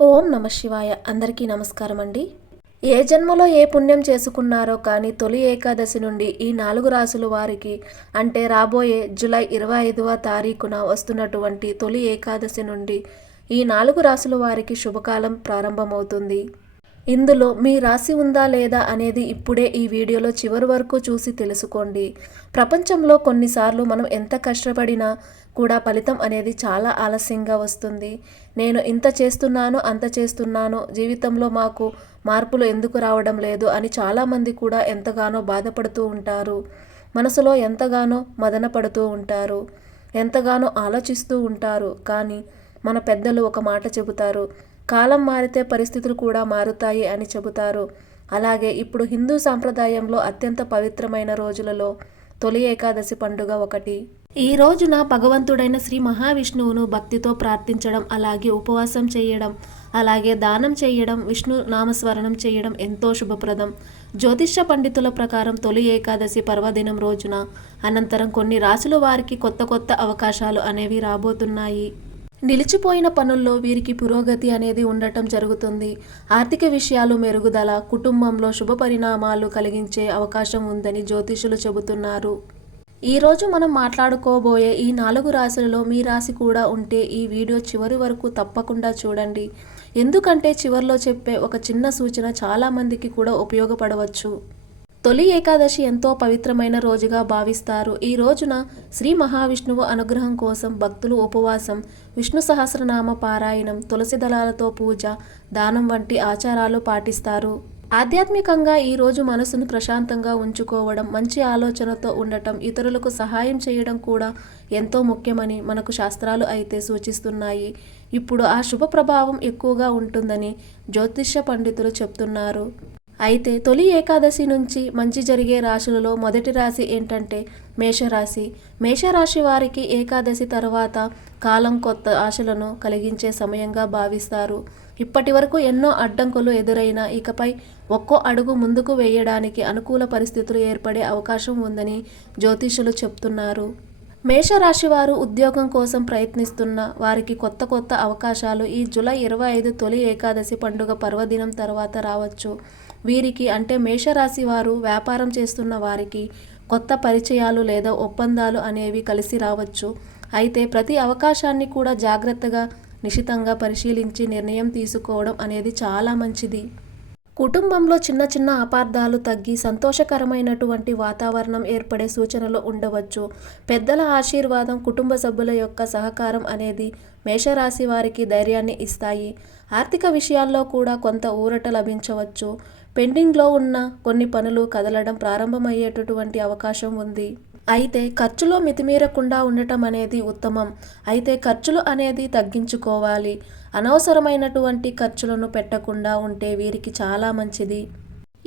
ఓం నమ శివాయ. అందరికీ నమస్కారం అండి. ఏ జన్మలో ఏ పుణ్యం చేసుకున్నారో కానీ తొలి ఏకాదశి నుండి ఈ 4 రాసుల వారికి అంటే రాబోయే జూలై 25వ తారీఖున వస్తున్నటువంటి తొలి ఏకాదశి నుండి ఈ 4 రాసుల వారికి శుభకాలం ప్రారంభమవుతుంది. ఇందులో మీ రాశి ఉందా లేదా అనేది ఇప్పుడే ఈ వీడియోలో చివరి వరకు చూసి తెలుసుకోండి. ప్రపంచంలో కొన్నిసార్లు మనం ఎంత కష్టపడినా కూడా ఫలితం అనేది చాలా ఆలస్యంగా వస్తుంది. నేను ఇంత చేస్తున్నాను, అంత చేస్తున్నాను, జీవితంలో మాకు మార్పులు ఎందుకు రావడం లేదు అని చాలామంది కూడా ఎంతగానో బాధపడుతూ ఉంటారు. మనసులో ఎంతగానో మదన పడుతూ ఉంటారు, ఎంతగానో ఆలోచిస్తూ ఉంటారు. కానీ మన పెద్దలు ఒక మాట చెబుతారు, కాలం మారితే పరిస్థితులు కూడా మారుతాయి అని చెబుతారు. అలాగే ఇప్పుడు హిందూ సాంప్రదాయంలో అత్యంత పవిత్రమైన రోజులలో తొలి ఏకాదశి పండుగ ఒకటి. ఈ రోజున భగవంతుడైన శ్రీ మహావిష్ణువును భక్తితో ప్రార్థించడం, అలాగే ఉపవాసం చేయడం, అలాగే దానం చేయడం, విష్ణు నామస్మరణం చేయడం ఎంతో శుభప్రదం. జ్యోతిష్య పండితుల ప్రకారం తొలి ఏకాదశి పర్వదినం రోజున అనంతరం కొన్ని రాసుల వారికి కొత్త కొత్త అవకాశాలు అనేవి రాబోతున్నాయి. నిలిచిపోయిన పనుల్లో వీరికి పురోగతి అనేది ఉండటం జరుగుతుంది. ఆర్థిక విషయాలు మెరుగుదల, కుటుంబంలో శుభ పరిణామాలు కలిగించే అవకాశం ఉందని జ్యోతిషులు చెబుతున్నారు. ఈరోజు మనం మాట్లాడుకోబోయే ఈ 4 రాశులలో మీ రాశి కూడా ఉంటే ఈ వీడియో చివరి వరకు తప్పకుండా చూడండి. ఎందుకంటే చివరిలో చెప్పే ఒక చిన్న సూచన చాలామందికి కూడా ఉపయోగపడవచ్చు. తొలి ఏకాదశి ఎంతో పవిత్రమైన రోజుగా భావిస్తారు. ఈ రోజున శ్రీ మహావిష్ణువు అనుగ్రహం కోసం భక్తులు ఉపవాసం, విష్ణు సహస్రనామ పారాయణం, తులసి దళాలతో పూజ, దానం వంటి ఆచారాలు పాటిస్తారు. ఆధ్యాత్మికంగా ఈ రోజు మనసును ప్రశాంతంగా ఉంచుకోవడం, మంచి ఆలోచనతో ఉండటం, ఇతరులకు సహాయం చేయడం కూడా ఎంతో ముఖ్యమని మనకు శాస్త్రాలు అయితే సూచిస్తున్నాయి. ఇప్పుడు ఆ శుభ ప్రభావం ఎక్కువగా ఉంటుందని జ్యోతిష్య పండితులు చెప్తున్నారు. అయితే తొలి ఏకాదశి నుంచి మంచి జరిగే రాశులలో మొదటి రాశి ఏంటంటే మేషరాశి. మేషరాశి వారికి ఏకాదశి తర్వాత కాలం కొత్త ఆశలను కలిగించే సమయంగా భావిస్తారు. ఇప్పటి వరకు ఎన్నో అడ్డంకులు ఎదురైనా ఇకపై ఒక్కో అడుగు ముందుకు వేయడానికి అనుకూల పరిస్థితులు ఏర్పడే అవకాశం ఉందని జ్యోతిషులు చెప్తున్నారు. మేషరాశి వారు ఉద్యోగం కోసం ప్రయత్నిస్తున్న వారికి కొత్త కొత్త అవకాశాలు ఈ జూలై 25 తొలి ఏకాదశి పండుగ పర్వదినం తర్వాత రావచ్చు. వీరికి అంటే మేషరాశి వారు వ్యాపారం చేస్తున్న వారికి కొత్త పరిచయాలు లేదా ఒప్పందాలు అనేవి కలిసి రావచ్చు. అయితే ప్రతి అవకాశాన్ని కూడా జాగ్రత్తగా, నిశితంగా పరిశీలించి నిర్ణయం తీసుకోవడం అనేది చాలా మంచిది. కుటుంబంలో చిన్న చిన్న అపార్థాలు తగ్గి సంతోషకరమైనటువంటి వాతావరణం ఏర్పడే సూచనలు ఉండవచ్చు. పెద్దల ఆశీర్వాదం, కుటుంబ సభ్యుల యొక్క సహకారం అనేది మేషరాశి వారికి ధైర్యాన్ని ఇస్తాయి. ఆర్థిక విషయాల్లో కూడా కొంత ఊరట లభించవచ్చు. పెండింగ్లో ఉన్న కొన్ని పనులు కదలడం ప్రారంభమయ్యేటటువంటి అవకాశం ఉంది. అయితే ఖర్చులో మితిమీరకుండా ఉండటం అనేది ఉత్తమం. అయితే ఖర్చులు అనేది తగ్గించుకోవాలి. అనవసరమైనటువంటి ఖర్చులను పెట్టకుండా ఉంటే వీరికి చాలా మంచిది.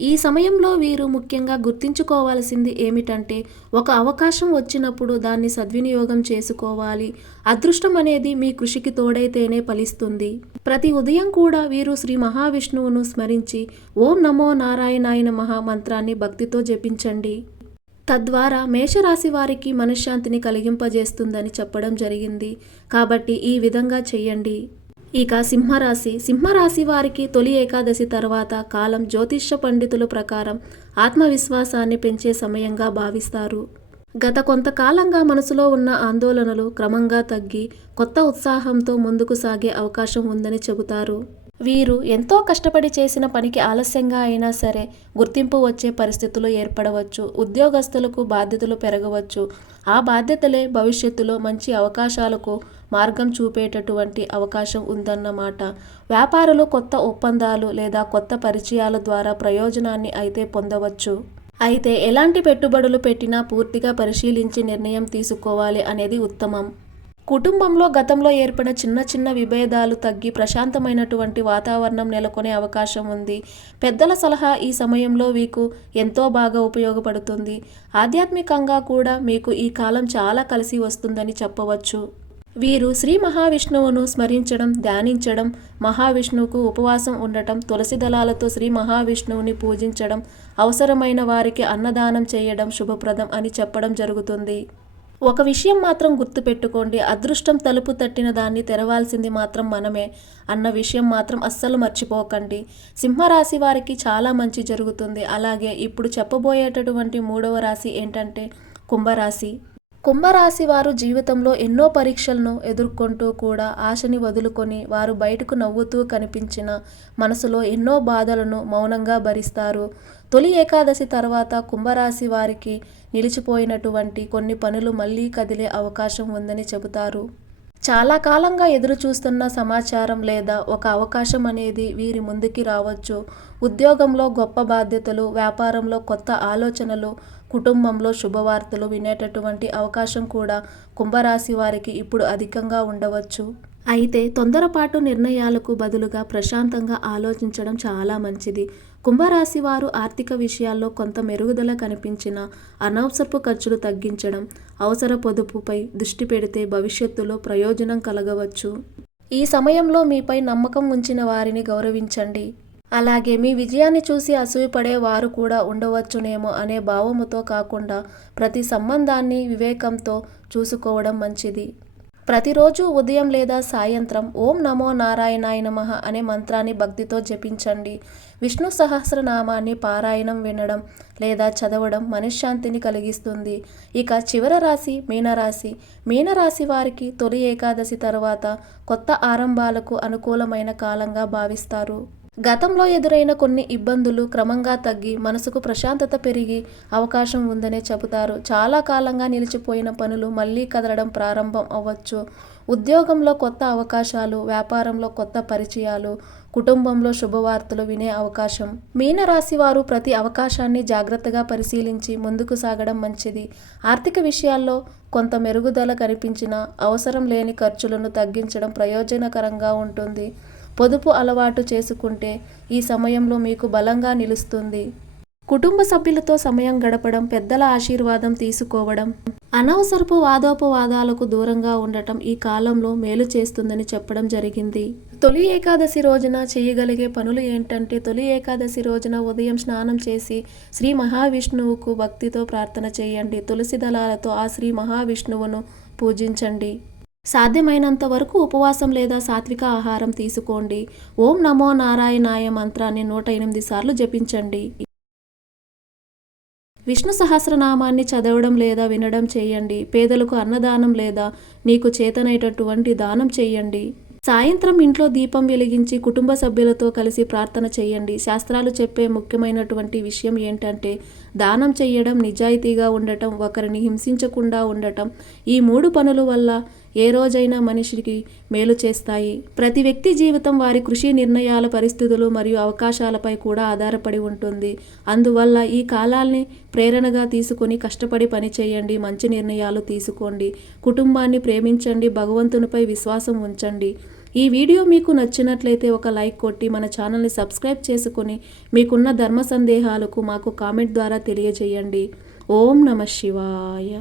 ఈ సమయంలో వీరు ముఖ్యంగా గుర్తుంచుకోవాల్సింది ఏమిటంటే ఒక అవకాశం వచ్చినప్పుడు దాన్ని సద్వినియోగం చేసుకోవాలి. అదృష్టం అనేది మీ కృషికి తోడైతేనే ఫలిస్తుంది. ప్రతి ఉదయం కూడా వీరు శ్రీ మహావిష్ణువును స్మరించి ఓం నమో నారాయణాయ నమః మంత్రాన్ని భక్తితో జపించండి. తద్వారా మేషరాశి వారికి మనశ్శాంతిని కలిగింపజేస్తుందని చెప్పడం జరిగింది. కాబట్టి ఈ విధంగా చేయండి. ఇక సింహరాశి వారికి తొలి ఏకాదశి తర్వాత కాలం జ్యోతిష్య పండితుల ప్రకారం ఆత్మవిశ్వాసాన్ని పెంచే సమయంగా భావిస్తారు. గత కొంతకాలంగా మనసులో ఉన్న ఆందోళనలు క్రమంగా తగ్గి కొత్త ఉత్సాహంతో ముందుకు సాగే అవకాశం ఉందని చెబుతారు. వీరు ఎంతో కష్టపడి చేసిన పనికి ఆలస్యంగా అయినా సరే గుర్తింపు వచ్చే పరిస్థితులు ఏర్పడవచ్చు. ఉద్యోగస్తులకు బాధ్యతలు పెరగవచ్చు. ఆ బాధ్యతలే భవిష్యత్తులో మంచి అవకాశాలకు మార్గం చూపేటటువంటి అవకాశం ఉందన్నమాట. వ్యాపారులు కొత్త ఒప్పందాలు లేదా కొత్త పరిచయాల ద్వారా ప్రయోజనాన్ని అయితే పొందవచ్చు. అయితే ఎలాంటి పెట్టుబడులు పెట్టినా పూర్తిగా పరిశీలించి నిర్ణయం తీసుకోవాలి అనేది ఉత్తమం. కుటుంబంలో గతంలో ఏర్పడిన చిన్న చిన్న విభేదాలు తగ్గి ప్రశాంతమైనటువంటి వాతావరణం నెలకొనే అవకాశం ఉంది. పెద్దల సలహా ఈ సమయంలో మీకు ఎంతో బాగా ఉపయోగపడుతుంది. ఆధ్యాత్మికంగా కూడా మీకు ఈ కాలం చాలా కలిసి వస్తుందని చెప్పవచ్చు. వీరు శ్రీ మహావిష్ణువును స్మరించడం, ధ్యానించడం, మహావిష్ణువుకు ఉపవాసం ఉండటం, తులసి దళాలతో శ్రీ మహావిష్ణువుని పూజించడం, అవసరమైన వారికి అన్నదానం చేయడం శుభప్రదం అని చెప్పడం జరుగుతుంది. ఒక విషయం మాత్రం గుర్తుపెట్టుకోండి, అదృష్టం తలుపు తట్టిన దాన్ని తెరవాల్సింది మాత్రం మనమే అన్న విషయం మాత్రం అస్సలు మర్చిపోకండి. సింహరాశి వారికి చాలా మంచి జరుగుతుంది. అలాగే ఇప్పుడు చెప్పబోయేటటువంటి 3వ రాశి ఏంటంటే కుంభరాశి. కుంభరాశి వారు జీవితంలో ఎన్నో పరీక్షలను ఎదుర్కొంటూ కూడా ఆశని వదులుకొని వారు బయటకు నవ్వుతూ కనిపించిన మనసులో ఎన్నో బాధలను మౌనంగా భరిస్తారు. తొలి ఏకాదశి తర్వాత కుంభరాశి వారికి నిలిచిపోయినటువంటి కొన్ని పనులు మళ్ళీ కదిలే అవకాశం ఉందని చెబుతారు. చాలా కాలంగా ఎదురు చూస్తున్న సమాచారం లేదా ఒక అవకాశం అనేది వీరి ముందుకి రావచ్చు. ఉద్యోగంలో గొప్ప బాధ్యతలు, వ్యాపారంలో కొత్త ఆలోచనలు, కుటుంబంలో శుభవార్తలు వినేటటువంటి అవకాశం కూడా కుంభరాశి వారికి ఇప్పుడు అధికంగా ఉండవచ్చు. అయితే తొందరపాటు నిర్ణయాలకు బదులుగా ప్రశాంతంగా ఆలోచించడం చాలా మంచిది. కుంభరాశి వారు ఆర్థిక విషయాల్లో కొంత మెరుగుదల కనిపించిన అనవసరపు ఖర్చులు తగ్గించడం, అవసర పొదుపుపై దృష్టి పెడితే భవిష్యత్తులో ప్రయోజనం కలగవచ్చు. ఈ సమయంలో మీపై నమ్మకం ఉంచిన వారిని గౌరవించండి. అలాగే మీ విజయాన్ని చూసి అసూయపడే వారు కూడా ఉండవచ్చునేమో అనే భావముతో కాకుండా ప్రతి సంబంధాన్ని వివేకంతో చూసుకోవడం మంచిది. ప్రతిరోజు ఉదయం లేదా సాయంత్రం ఓం నమో నారాయణాయ నమః అనే మంత్రాన్ని భక్తితో జపించండి. విష్ణు సహస్రనామాన్ని పారాయణం వినడం లేదా చదవడం మనశ్శాంతిని కలిగిస్తుంది. ఇక చివరి రాశి మీనరాశి. మీనరాశి వారికి తొలి ఏకాదశి తర్వాత కొత్త ఆరంభాలకు అనుకూలమైన కాలంగా భావిస్తారు. గతంలో ఎదురైన కొన్ని ఇబ్బందులు క్రమంగా తగ్గి మనసుకు ప్రశాంతత పెరిగి అవకాశం ఉందనే చెబుతారు. చాలా కాలంగా నిలిచిపోయిన పనులు మళ్ళీ కదలడం ప్రారంభం అవ్వచ్చు. ఉద్యోగంలో కొత్త అవకాశాలు, వ్యాపారంలో కొత్త పరిచయాలు, కుటుంబంలో శుభవార్తలు వినే అవకాశం. మీనరాశి వారు ప్రతి అవకాశాన్ని జాగ్రత్తగా పరిశీలించి ముందుకు సాగడం మంచిది. ఆర్థిక విషయాల్లో కొంత మెరుగుదల కనిపించినా అవసరం లేని ఖర్చులను తగ్గించడం ప్రయోజనకరంగా ఉంటుంది. పొదుపు అలవాటు చేసుకుంటే ఈ సమయంలో మీకు బలంగా నిలుస్తుంది. కుటుంబ సభ్యులతో సమయం గడపడం, పెద్దల ఆశీర్వాదం తీసుకోవడం, అనవసరపు వాదోపవాదాలకు దూరంగా ఉండటం ఈ కాలంలో మేలు చేస్తుందని చెప్పడం జరిగింది. తొలి ఏకాదశి రోజున చేయగలిగే పనులు ఏంటంటే తొలి ఏకాదశి రోజున ఉదయం స్నానం చేసి శ్రీ మహావిష్ణువుకు భక్తితో ప్రార్థన చేయండి. తులసి దళాలతో ఆ శ్రీ మహావిష్ణువును పూజించండి. సాధ్యమైనంత వరకు ఉపవాసం లేదా సాత్విక ఆహారం తీసుకోండి. ఓం నమో నారాయణాయ మంత్రాన్ని 108 సార్లు జపించండి. విష్ణు సహస్రనామాన్ని చదవడం లేదా వినడం చేయండి. పేదలకు అన్నదానం లేదా నీకు చేతనైనటువంటి దానం చేయండి. సాయంత్రం ఇంట్లో దీపం వెలిగించి కుటుంబ సభ్యులతో కలిసి ప్రార్థన చేయండి. శాస్త్రాలు చెప్పే ముఖ్యమైనటువంటి విషయం ఏంటంటే దానం చేయడం, నిజాయితీగా ఉండటం, ఒకరిని హింసించకుండా ఉండటం. ఈ 3 పనుల వల్ల ఏ రోజైనా మనిషికి మేలు చేస్తాయి. ప్రతి వ్యక్తి జీవితం వారి కృషి, నిర్ణయాల, పరిస్థితులు మరియు అవకాశాలపై కూడా ఆధారపడి ఉంటుంది. అందువల్ల ఈ కాలాల్ని ప్రేరణగా తీసుకొని కష్టపడి పని చేయండి, మంచి నిర్ణయాలు తీసుకోండి, కుటుంబాన్ని ప్రేమించండి, భగవంతునిపై విశ్వాసం ఉంచండి. ఈ వీడియో మీకు నచ్చినట్లయితే ఒక లైక్ కొట్టి మన ఛానల్ని సబ్స్క్రైబ్ చేసుకొని మీకున్న ధర్మ సందేహాలకు మాకు కామెంట్ ద్వారా తెలియజేయండి. ఓం నమః శివాయ.